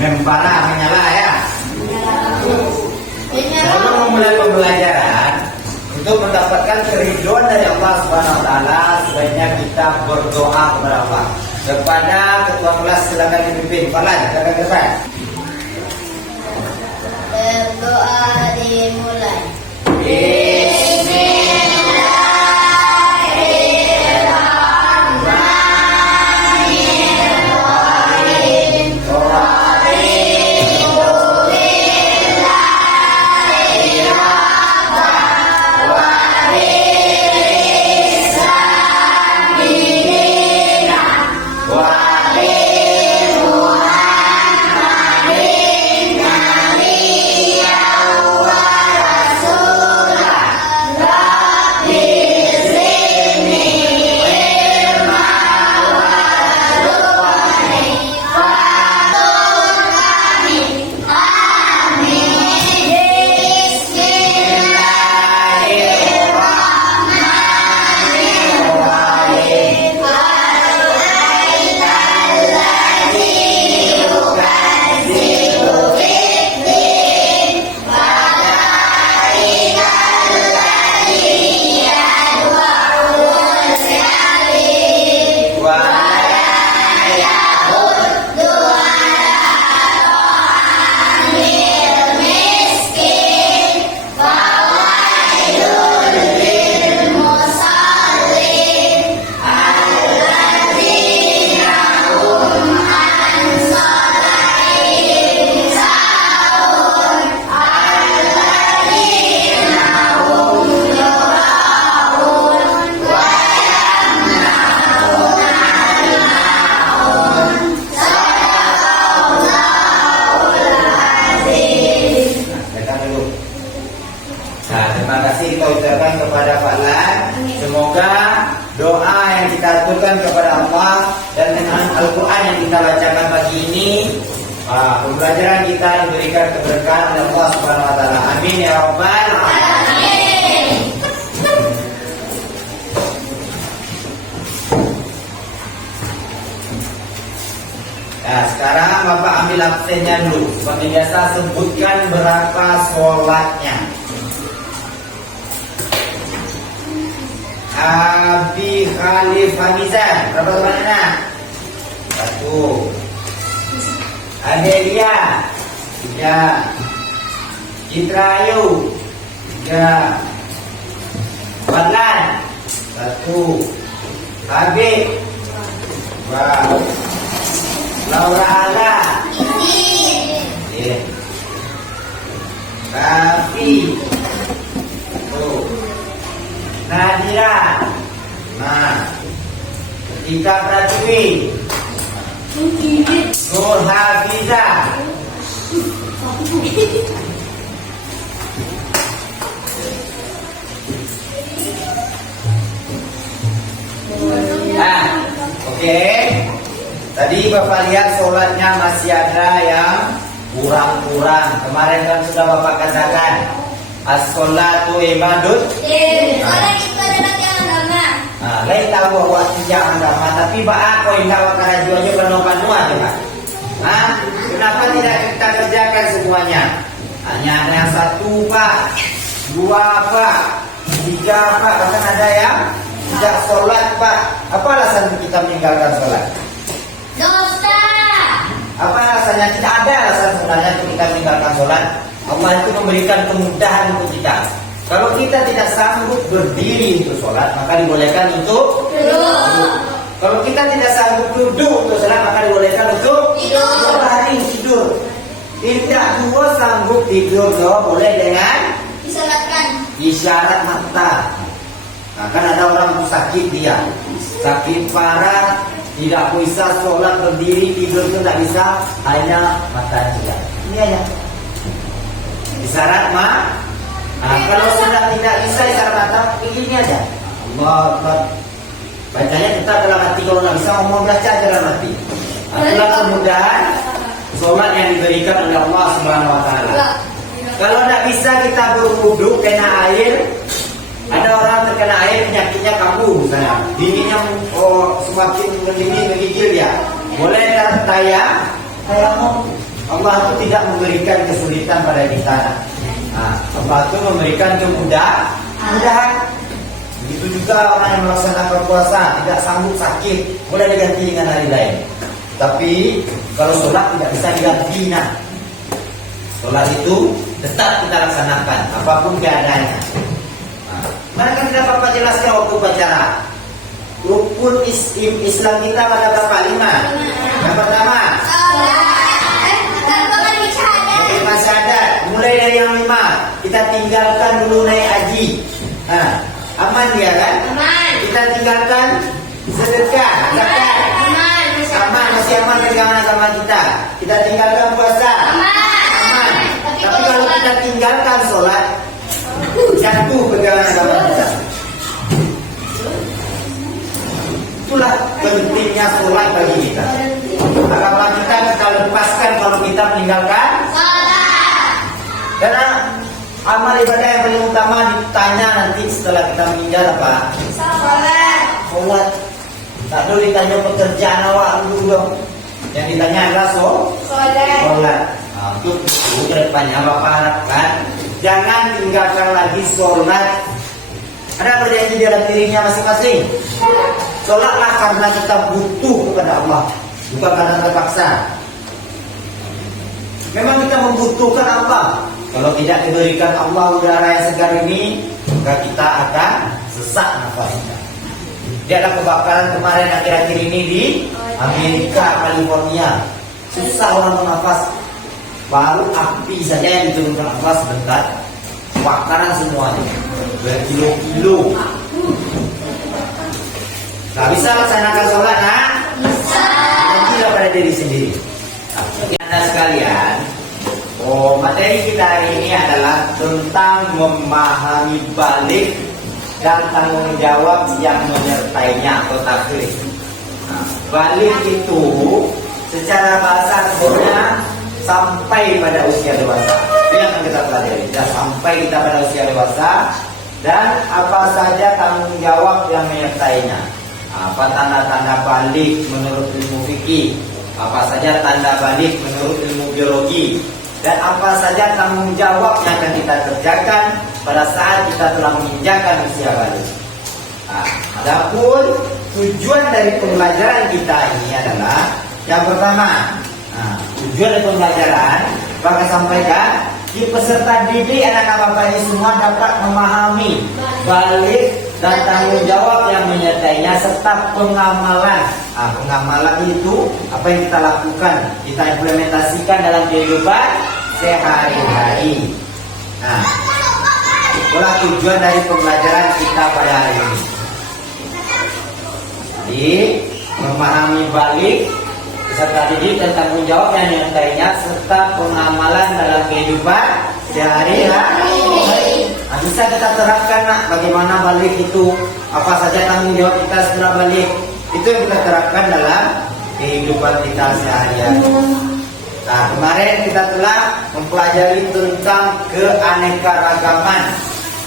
membara, menyala ya. Sebelum memulai pembelajaran, untuk mendapatkan keriduan dari Allah Subhanahu Wa Taala, sebaiknya kita berdoa kepada Allah. Kepada ketua kelas silakan dipimpin. Falan, silakan. Berdoa dimulai. Semoga doa yang kita aturkan kepada Allah dan dengan Al-Quran yang kita bacakan pagi ini, pembelajaran kita diberikan keberkahan oleh Allah Subhanahu Wa Taala. Amin ya Rabbal Alamin. Nah, sekarang Bapak ambil absennya dulu. Seperti biasa sebutkan berapa sholatnya. Abi Khalif Hamizan, berapa teman-teman? 1. Adelia 3. Citra Ayu 3. Fadlan 1. Habib 2. Laura Ala Kafi Nadira Tika Pratwi Nur Hafiza Oke. Tadi Bapak lihat sholatnya masih ada yang kurang-kurang. Kemarin kan sudah Bapak katakan as-sholatu imadud. Orang itu adalah yang agama. Lain tahu bahwa tidak agama, tapi Pak kau indah wakara jualnya penuh aja Pak. Kenapa tidak kita kerjakan semuanya? Hanya ada yang 1 Pak, 2 Pak, 3 Pak, bahkan ada yang tidak sholat Pak. Apa alasan kita meninggalkan sholat? Dosa. Apa alasannya? Tidak ada alasan sebenarnya untuk kita meninggalkan sholat. Allah itu memberikan kemudahan untuk kita. Kalau kita tidak sanggup berdiri untuk sholat, maka dibolehkan untuk duduk. Kalau kita tidak sanggup duduk untuk sholat, maka dibolehkan untuk berbaring tidur. Tidak dua sanggup tidur, boleh dengan Disolatkan. isyarat mata. Nah, kan ada orang sakit dia, sakit parah, tidak bisa sholat berdiri, tidur itu tidak bisa, hanya mata saja. Ini aja. Isyarat kalau sudah tidak bisa isyarat mata, begini aja. Allah Akbar. Bacanya tetap dalam hati, kalau tidak bisa ngomong baca aja dalam hati. Itulah kemudahan sholat yang diberikan oleh Allah Subhanahu Wa Taala. Kalau tidak bisa kita berwudu kena air. Ada orang terkena air penyakitnya kambuh misalnya, dinginnya semakin mendidih menggigil dia. Boleh tayamum Allah itu tidak memberikan kesulitan pada kita. Nah, Allah itu memberikan kemudahan. Begitu juga orang yang melaksanakan puasa tidak sanggup sakit, boleh diganti dengan hari lain. Tapi kalau sholat tidak bisa diganti. Nah, sholat itu tetap kita laksanakan apapun keadaannya. Mereka tidak apa-apa jelaskan waktu upacara. Rukun Islam kita pada berapa? 5. Yang pertama, lima syahadat. Mulai dari yang 5 kita tinggalkan dulu naik haji. Aman dia kan? Aman. Kita tinggalkan sedekah, zakat. Aman, masih aman pegangan agama kita. Kita tinggalkan puasa. Aman. Tapi kalau kita tinggalkan sholat, jatuh pegangan agama kita. Itulah pentingnya sholat bagi kita. Agama kita lepaskan kalau kita meninggalkan Sholat. karena amal ibadah yang paling utama ditanya nanti setelah kita meninggal apa? Sholat. Tak dulu ditanya pekerjaan awak dulu dong. Yang ditanya adalah sholat. Nah, untuk ke depannya Bapak harapkan jangan tinggalkan lagi sholat. Ada berjanji di dalam dirinya masing-masing. Sholatlah karena kita butuh kepada Allah, bukan karena terpaksa. Memang kita membutuhkan Allah. Kalau tidak diberikan Allah udara yang segar ini, maka kita akan sesak nafasnya. Dia ada kebakaran kemarin akhir-akhir ini di Amerika, California. Susah orang bernafas. Baru api saja yang diturunkan Allah sebentar, kebakaran semuanya. Berkilo-kilo. Gak bisa laksanakan sholat, nak? Bisa. Nanti pada diri sendiri. Anda sekalian, materi kita hari ini adalah tentang memahami balik dan tanggung jawab yang menyertainya atau taklif. Balik itu secara bahasa sebenarnya sampai pada usia dewasa. Itu yang akan kita pelajari. Ya, sampai kita pada usia dewasa dan apa saja tanggung jawab yang menyertainya. Apa tanda-tanda balik menurut ilmu fikih? Apa saja tanda balik menurut ilmu biologi? Dan apa saja tanggung jawab yang akan kita kerjakan pada saat kita telah menginjakkan usia balik? Adapun tujuan dari pembelajaran kita ini adalah yang pertama, tujuan dari pembelajaran Bapak sampaikan di peserta didik anak-anak Bapak ini semua dapat memahami balik dan tanggung jawab yang menyertainya serta pengamalan. Pengamalan itu apa yang kita lakukan, kita implementasikan dalam kehidupan sehari-hari. Itulah tujuan dari pembelajaran kita pada hari ini. Jadi memahami balik peserta didik dan tanggung jawab yang menyertainya serta pengamalan dalam kehidupan sehari-hari. Bisa kita terapkan bagaimana balik itu, apa saja tanggung jawab kita setelah balik. Itu yang kita terapkan dalam kehidupan kita sehari-hari. Kemarin kita telah mempelajari tentang keanekaragaman.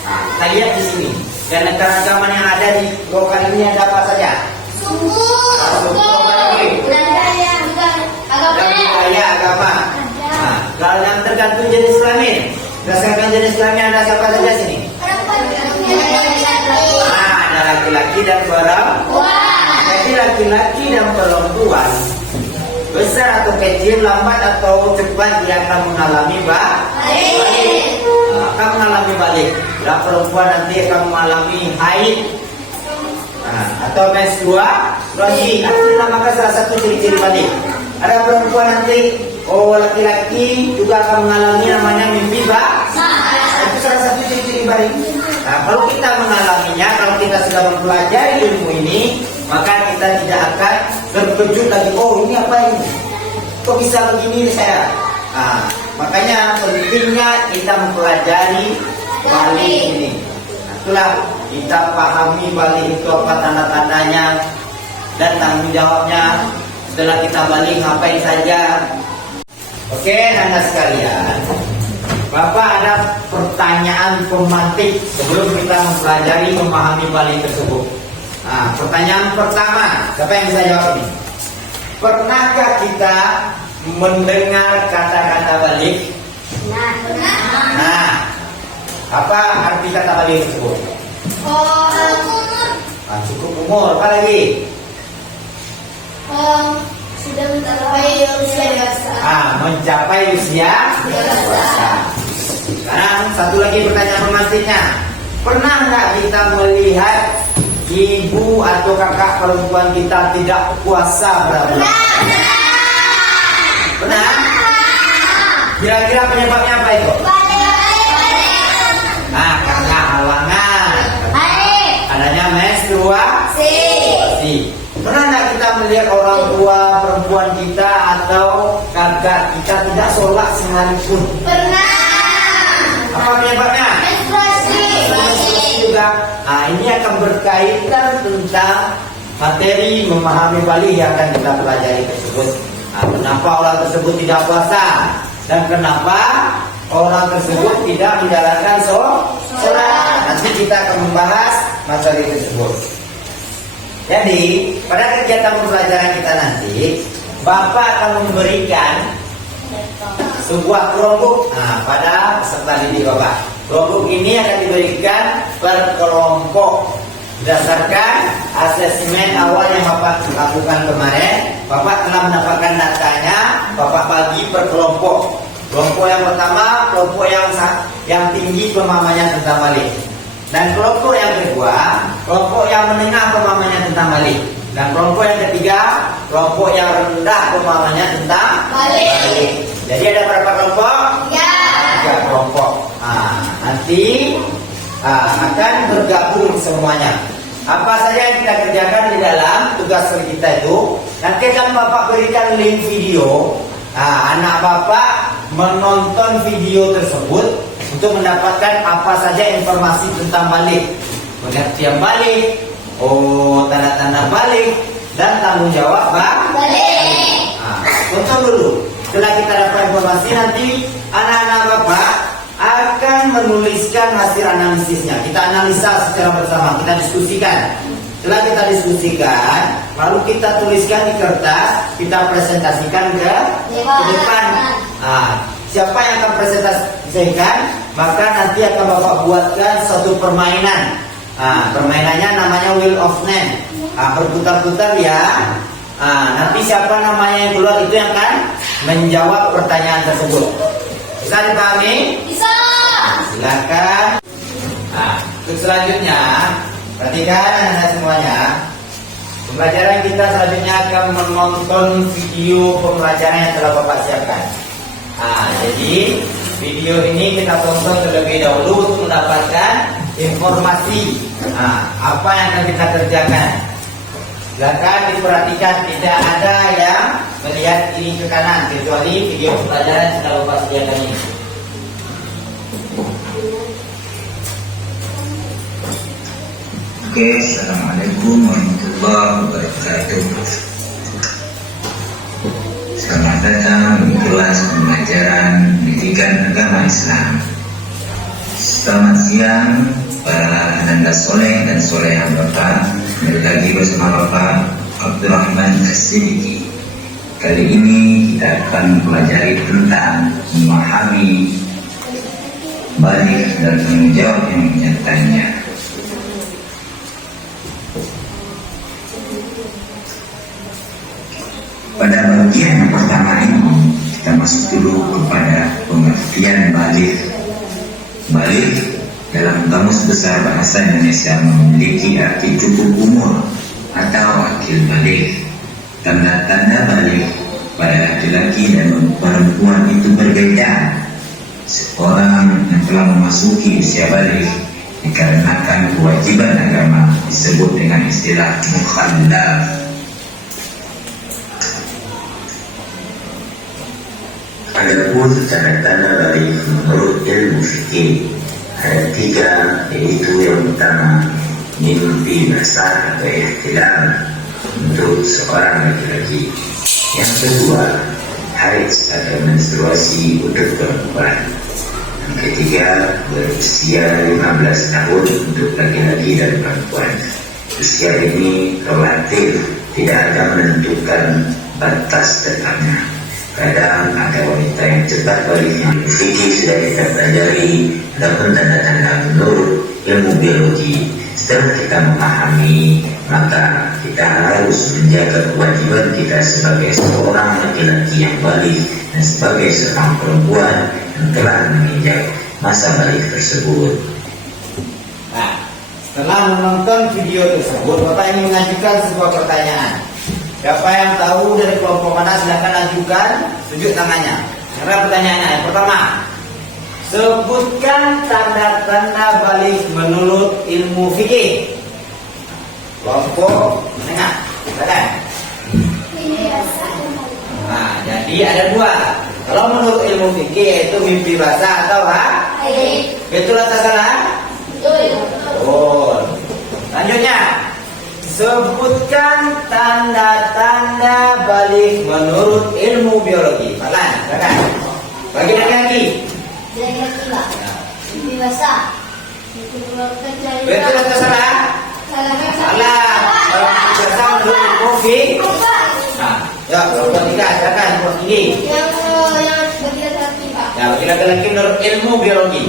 Kita lihat di sini, keanekaragaman yang ada di lokal ini ada apa saja? Suku, budaya, agama. Kalau yang tergantung jenis kelamin, berdasarkan jenis kelamin ada siapa saja sini? Ada laki-laki dan perempuan. Jadi laki-laki dan perempuan besar atau kecil, lambat atau cepat dia akan mengalami balik. Akan mengalami balik. Dan perempuan nanti akan mengalami haid atau menstruasi. Itu dinamakan salah satu ciri-ciri balik. Ada perempuan nanti, laki-laki juga akan mengalami namanya mimpi itu salah satu ciri-ciri balik. Kalau kita mengalaminya, kalau kita sudah mempelajari ilmu ini, maka kita tidak akan terkejut lagi. Ini apa ini? Kok bisa begini saya? Makanya pentingnya kita mempelajari balik ini. Itulah kita pahami balik itu apa tanda-tandanya dan tanggung jawabnya. Setelah kita balik ngapain saja? Oke, anak sekalian, Bapak ada pertanyaan pemantik sebelum kita mempelajari memahami balik tersebut. Pertanyaan pertama, siapa yang bisa jawab ini? Pernahkah kita mendengar kata-kata balik. Nah. Nah, apa arti kata balik tersebut? Umur. Cukup umur, apa lagi? Sudah mencapai usia dewasa. Mencapai usia dewasa. Sekarang satu lagi pertanyaan pemantiknya. Pernah nggak kita melihat ibu atau kakak perempuan kita tidak puasa berapa bulan? Pernah? Kira-kira penyebabnya apa itu? Karena halangan adanya menstruasi. Pernah nggak kita melihat orang tua perempuan kita atau kakak kita tidak sholat sekalipun? Pernah. Apa penyebabnya? Menstruasi. Juga. Ini akan berkaitan tentang materi memahami balik yang akan kita pelajari tersebut. Kenapa orang tersebut tidak puasa dan kenapa orang tersebut tidak menjalankan sholat. Nanti kita akan membahas materi tersebut. Jadi pada kegiatan pembelajaran kita nanti, Bapak akan memberikan sebuah kelompok pada peserta didik Bapak. Kelompok ini akan diberikan per kelompok berdasarkan asesmen awal yang Bapak lakukan kemarin. Bapak telah mendapatkan datanya, Bapak bagi per kelompok. Kelompok yang pertama, kelompok yang tinggi pemahamannya tentang balik. Dan kelompok yang kedua, kelompok yang menengah pemahamannya tentang balik. Dan kelompok yang ketiga, kelompok yang rendah pemahamannya tentang balik. Jadi ada berapa kelompok? 3 kelompok. Nanti akan bergabung semuanya. Apa saja yang kita kerjakan di dalam tugas kita itu, nanti akan Bapak berikan link video. Anak Bapak menonton video tersebut untuk mendapatkan apa saja informasi tentang balik, pengertian balik, tanda-tanda balik, dan tanggung jawab balik. Tonton dulu. Setelah kita dapat informasi, nanti anak-anak Bapak akan menuliskan hasil analisisnya. Kita analisa secara bersama, kita diskusikan. Setelah kita diskusikan, lalu kita tuliskan di kertas, kita presentasikan ke depan. Siapa yang akan presentasikan, maka nanti akan Bapak buatkan satu permainan. Permainannya namanya Wheel of Name. Berputar-putar ya. Nanti siapa namanya yang keluar itu yang akan menjawab pertanyaan tersebut. Bisa dipahami? Bisa. Silakan. Untuk selanjutnya, perhatikan anda semuanya. Pembelajaran kita selanjutnya akan menonton video pembelajaran yang telah Bapak siapkan. Jadi video ini kita tonton terlebih dahulu untuk mendapatkan informasi apa yang akan kita kerjakan. Silakan diperhatikan, tidak ada yang melihat kiri ke kanan kecuali video pembelajaran yang telah Bapak sediakan ini. Assalamualaikum warahmatullahi wabarakatuh. Selamat datang di kelas pembelajaran pendidikan agama Islam. Selamat siang para ananda soleh dan soleha Bapak. Kembali lagi bersama Bapak Abdurrahman As-Siddiqi. Kali ini kita akan mempelajari tentang memahami balik dan tanggung jawab yang menyertainya. Pada bagian yang pertama ini, kita masuk dulu kepada pengertian balik. Balik dalam Kamus Besar Bahasa Indonesia memiliki arti cukup umur atau akil balik. Tanda-tanda balik pada laki-laki dan perempuan itu berbeda. Seorang yang telah memasuki usia balik dikarenakan kewajiban agama disebut dengan istilah mukhallaf. Adapun tanda-tanda balik menurut ilmu fikih ada 3, yaitu yang pertama mimpi besar atau ihtilam untuk seorang laki-laki. Yang kedua haid atau menstruasi untuk perempuan. Yang ketiga berusia 15 tahun untuk laki-laki dan perempuan. Usia ini relatif, tidak ada menentukan batas tetapnya. Kadang ada wanita yang cepat baliknya. Fikih sudah kita pelajari, adapun tanda-tanda menurut ilmu biologi. Setelah kita memahami, maka kita harus menjaga kewajiban kita sebagai seorang laki-laki yang balik dan sebagai seorang perempuan yang telah menginjak masa balik tersebut. Nah, setelah menonton video tersebut, Bapak ingin mengajukan sebuah pertanyaan. Siapa yang tahu dari kelompok mana, silakan ajukan, tunjuk tangannya. Karena pertanyaannya yang pertama, sebutkan tanda-tanda balik menurut ilmu fikih. Kelompok menengah, silakan. Nah, jadi ada dua. Kalau menurut ilmu fikih yaitu mimpi basah atau haid. Betul atau salah? Betul. Lanjutnya, sebutkan tanda-tanda balik menurut ilmu biologi. Pelan, silakan. Bagi laki-laki. Mimpi basah. Betul atau salah? Salah. Kalau mimpi basah menurut ilmu fikih. Nah, ya, kelompok tiga, silakan kelompok tinggi. Yang bagi laki-laki, Pak. Ya, bagi laki-laki menurut ilmu biologi.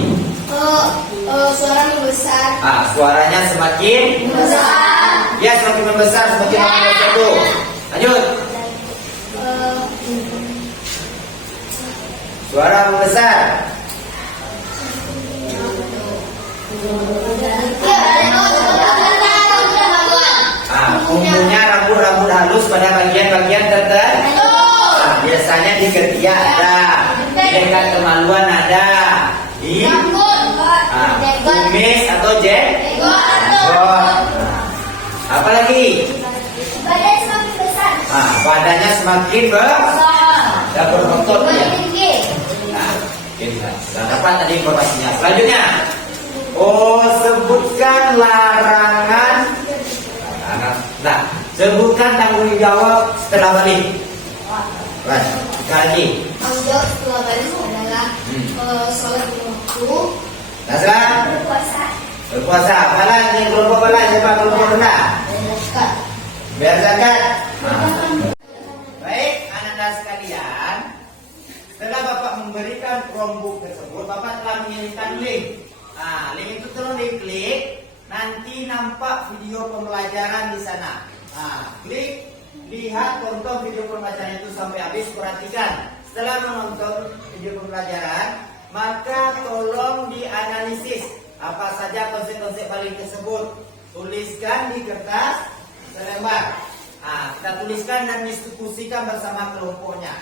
Suara membesar. Suaranya semakin Membesar. ya, semakin membesar, semakin membesar itu. Lanjut. Suara membesar. Umumnya rambut-rambut halus pada bagian-bagian tertentu. Biasanya di ketiak ada, di dekat kemaluan ada, di kumis atau jenggot. Apalagi? Badan semakin besar. Badannya semakin besar, berotot ya. Tinggi. Nah, kita dapat tadi informasinya. Selanjutnya, sebutkan larangan. Nah, sebutkan tanggung jawab setelah balik. Baik, sekali lagi. Tanggung jawab setelah balik adalah sholat lima waktu. Nah, sekarang berpuasa. Balas ni kelompok balas, siapa kelompok rendah? Biar zakat. Baik, anak-anak sekalian, setelah Bapak memberikan Chromebook tersebut, Bapak telah mengirimkan link. Link itu terus diklik, nanti nampak video pembelajaran di sana. Klik, lihat, tonton video pembelajaran itu sampai habis, perhatikan. Setelah menonton video pembelajaran, maka tolong dianalisis apa saja konsep-konsep balik tersebut. Tuliskan di kertas selembar. Kita tuliskan dan diskusikan bersama kelompoknya.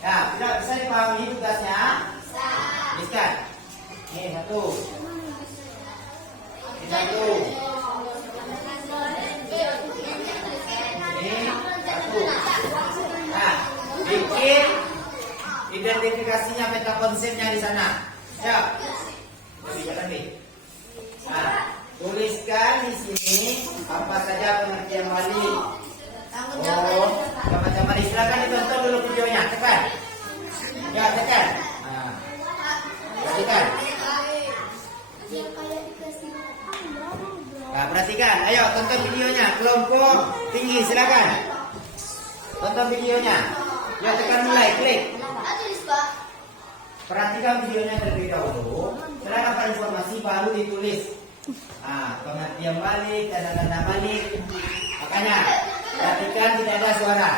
Ya, tidak bisa dipahami tugasnya? Tuliskan. Ini satu. Ini satu. Ini satu. Nah, bikin identifikasinya, peta konsepnya di sana. Ya. Jalan nih. Nah, tuliskan di sini apa saja pengertian balik. Macam-macam. Silakan ditonton dulu videonya. Tekan. Ya, tekan. Perhatikan. Nah, perhatikan. Ayo tonton videonya. Kelompok tinggi, silakan. Tonton videonya. Ya, tekan mulai. Klik. Perhatikan videonya terlebih dahulu. Setelah dapat informasi baru ditulis. Pengertian balik, tanda-tanda balik. Makanya perhatikan tidak ada suara.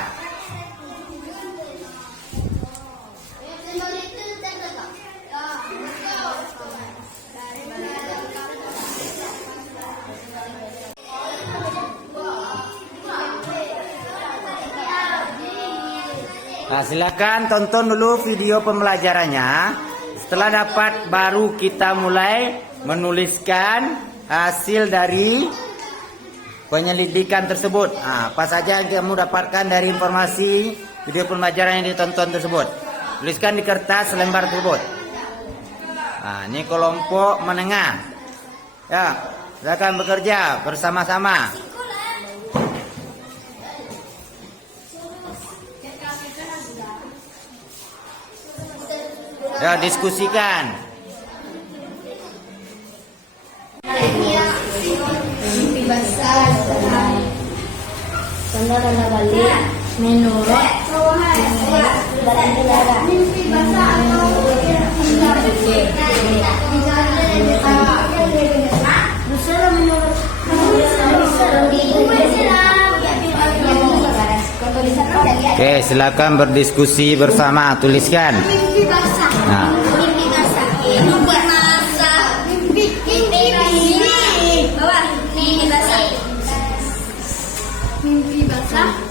Nah, silakan tonton dulu video pembelajarannya. Setelah dapat, baru kita mulai menuliskan hasil dari penyelidikan tersebut. Apa saja yang kamu dapatkan dari informasi video pembelajaran yang ditonton tersebut. Tuliskan di kertas selembar tersebut. Ini kelompok menengah. Ya, silakan bekerja bersama-sama. Ya, diskusikan. Mimpi basah tanda-tanda balik menurut Mimpi basah atau Oke, silakan berdiskusi bersama, tuliskan. mimpi basah. Nah, Mimpi basah. Mimpi basah. Mimpi bawah. Mimpi basah. Mimpi basah.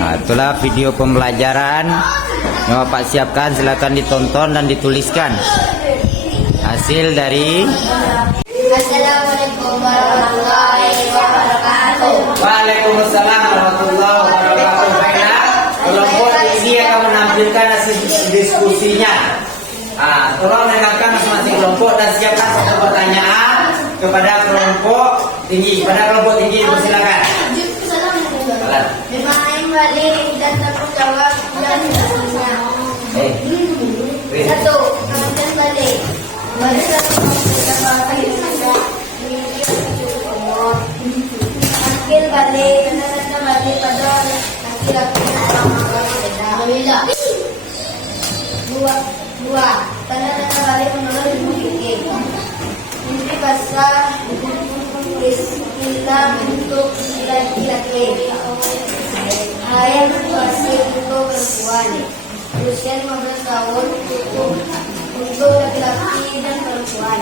nah, itulah video pembelajaran yang Bapak siapkan. Silakan ditonton dan dituliskan hasil dari. Assalamualaikum warahmatullahi wabarakatuh. Waalaikumsalam warahmatullahi wabarakatuh. Baiklah, kelompok ini akan menampilkan hasil diskusinya. Tolong dengarkan masing-masing kelompok dan siapkan satu pertanyaan kepada kelompok tinggi. Pada kelompok tinggi, persilakan. Bermain balik dan terjawab dan seterusnya. Satu, kemudian balik. Barislah Akil balik, kata-kata balik pada laki-laki berbeda. Dua, tanda-tanda balik menurut ilmu fikih. Mimpi basah istilah untuk laki-laki. Ayat situasi untuk perempuan. Usia 15 tahun untuk laki-laki dan perempuan.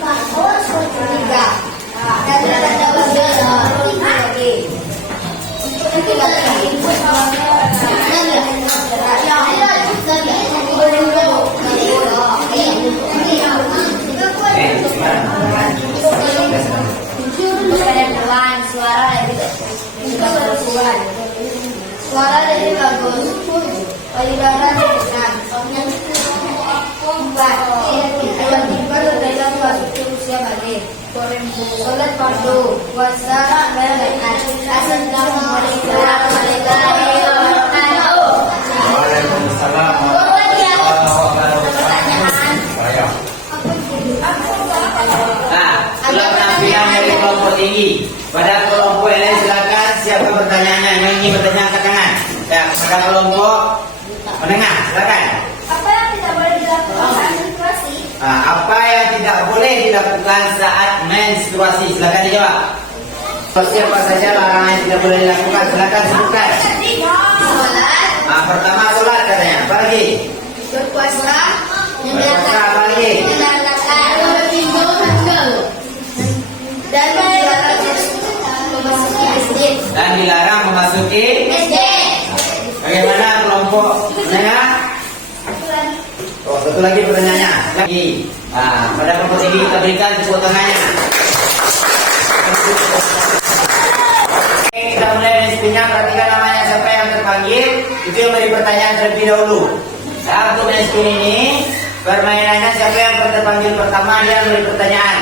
Tiga, tanda-tanda balik menurut laki-laki. Untuk laki-laki suara dari bagus, payudara dengan empat, ayat tiga berbeda memasuki usia balik. Sholat fardu, puasa, berlebihan. Assalamualaikum warahmatullahi wabarakatuh. Waalaikumsalam. Setelah penampilan dari kelompok tinggi, pada kelompok yang lain silakan siapa pertanyaannya yang ingin bertanya angkat tangan. Ya, kepada kelompok menengah silakan. Apa yang tidak boleh dilakukan saat menstruasi? Apa yang tidak boleh dilakukan saat menstruasi? Silakan dijawab. Siapa saja larangan yang tidak boleh dilakukan? Silakan sebutkan. Sholat, Pertama sholat katanya. Apa lagi? berpuasa, Berpuasa, apa lagi? dan dilarang memasuki masjid. Bagaimana kelompok menengah? Satu lagi pertanyaannya. Lagi. Pada kelompok tinggi kita berikan tepuk tangannya. Oke, kita mulai dari spinya. Perhatikan namanya siapa yang terpanggil. Itu yang beri pertanyaan terlebih dahulu. Untuk spin ini permainannya siapa yang terpanggil pertama dia beri pertanyaan.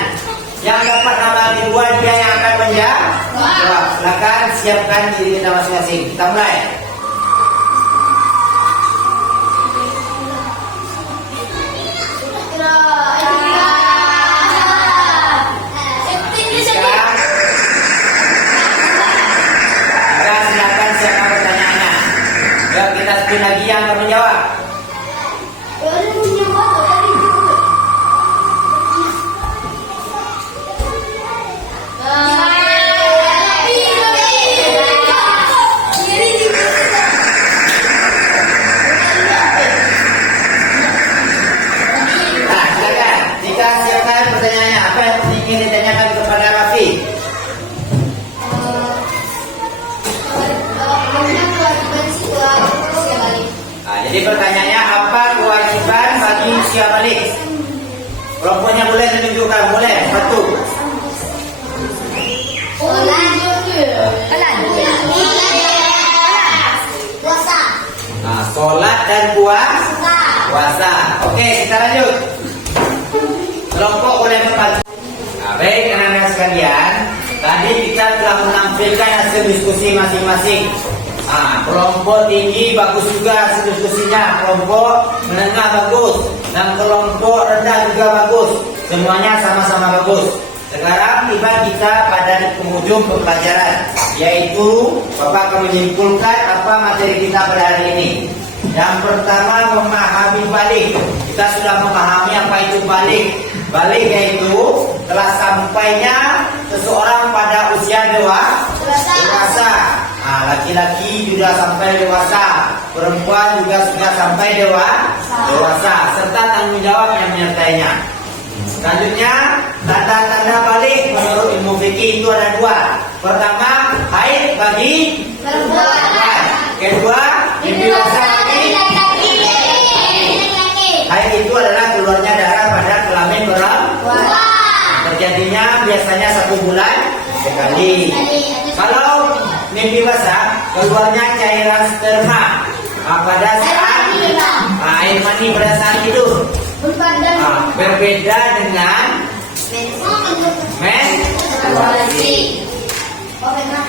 Yang dapat nama kedua dia yang akan menjawab. Silakan siapkan diri kita masing-masing. Kita mulai. Silakan siapkan pertanyaannya. Ya, kita spin lagi yang akan menjawab. Jadi pertanyaannya apa kewajiban bagi usia balik? Kelompoknya boleh menunjukkan, boleh. Satu. Puasa. Sholat dan puasa. Oke, kita lanjut. Kelompok boleh membantu. Baik, anak-anak sekalian, tadi kita telah menampilkan hasil diskusi masing-masing. Kelompok tinggi bagus juga hasil diskusinya, kelompok menengah bagus, dan kelompok rendah juga bagus. Semuanya sama-sama bagus. Sekarang tiba kita pada di penghujung pembelajaran, yaitu Bapak akan menyimpulkan apa materi kita pada hari ini. Yang pertama, memahami balik. Kita sudah memahami apa itu balik. Balik yaitu telah sampainya seseorang pada usia dewasa. Nah, laki-laki juga sampai dewasa, perempuan juga sudah sampai dewasa, serta tanggung jawab yang menyertainya. Selanjutnya, tanda-tanda balik menurut ilmu fikih itu ada dua. Pertama, haid bagi perempuan. Kedua, mimpi basah bagi laki-laki. Haid itu adalah keluarnya darah pada kelamin perempuan. Terjadinya biasanya 1 bulan sekali. Kalau mimpi basah, keluarnya cairan sperma pada saat air mani pada saat tidur. Berbeda dengan menstruasi.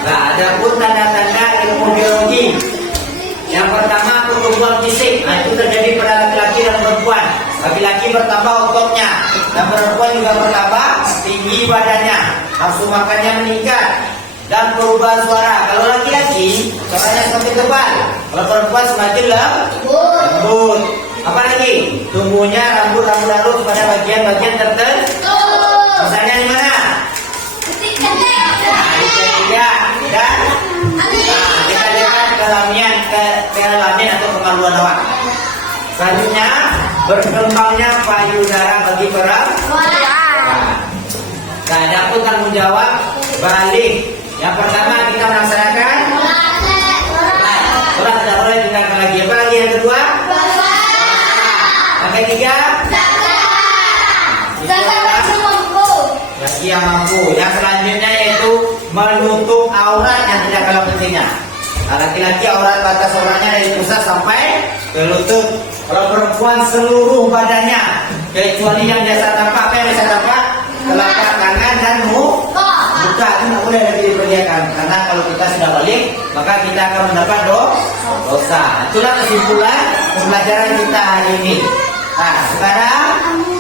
Nah, ada pun tanda-tanda ilmu biologi. Yang pertama, pertumbuhan fisik. Nah, itu terjadi pada laki-laki dan perempuan. Laki-laki bertambah ototnya, dan perempuan juga bertambah tinggi badannya. Nafsu makannya meningkat dan perubahan suara. Kalau laki-laki suaranya semakin tebal, kalau perempuan semakin lembut. Apa lagi? Tumbuhnya rambut-rambut halus pada bagian-bagian tertentu. Misalnya di mana? Dan dekat-dekat kelamian atau kemaluan awak. Selanjutnya, berkembangnya payudara bagi perempuan. Nah, ada pun tanggung jawab balik. Yang pertama, kita melaksanakan sholat, tidak boleh tinggalkan lagi. Apa lagi yang kedua? Yang ketiga, bagi yang mampu. Yang selanjutnya yaitu menutup aurat yang tidak kalah pentingnya. Nah, laki-laki aurat batas auratnya dari pusat sampai ke lutut. Kalau perempuan seluruh badannya, kecuali yang biasa tampak. Apa yang biasa tampak? Telapak tangan dan muka itu tidak boleh lagi diperlihatkan. Karena kalau kita sudah balik, maka kita akan mendapat dosa. Itulah kesimpulan pembelajaran kita hari ini. Nah, sekarang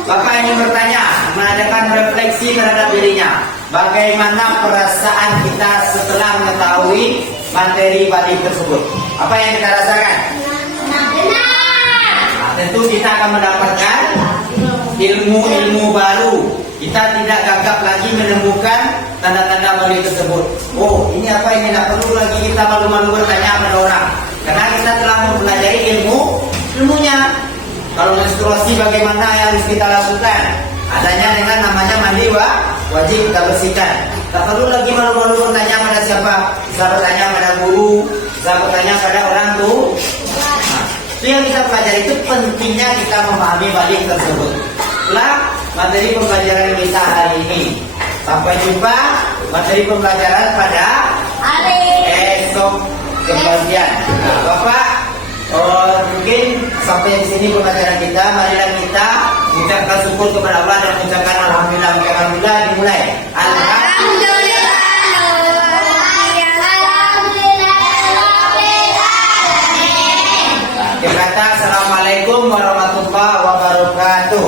Bapak ingin bertanya, mengadakan refleksi terhadap dirinya. Bagaimana perasaan kita setelah mengetahui materi balik tersebut? Apa yang kita rasakan? Nah, tentu kita akan mendapatkan ilmu-ilmu baru. Kita tidak gagap lagi menemukan tanda-tanda balik tersebut. Oh, ini apa ini? Tidak perlu lagi kita malu-malu bertanya pada orang, karena kita telah mempelajari ilmunya. Kalau menstruasi bagaimana yang harus kita lakukan? Adanya dengan namanya mandi wajib kita bersihkan. Tak perlu lagi malu-malu bertanya pada siapa. Bisa bertanya pada guru, bisa bertanya pada orang tua. Nah, itu yang kita pelajari. Itu pentingnya kita memahami balik tersebut. Itulah materi pembelajaran kita hari ini. Sampai jumpa materi pembelajaran pada esok kemudian. Nah, Bapak, mungkin sampai di sini pembelajaran kita. Marilah kita mengucapkan syukur kepada Allah dan mengucapkan alhamdulillah. Alhamdulillah dimulai. Alhamdulillah. Kita kata assalamualaikum warahmatullahi wabarakatuh.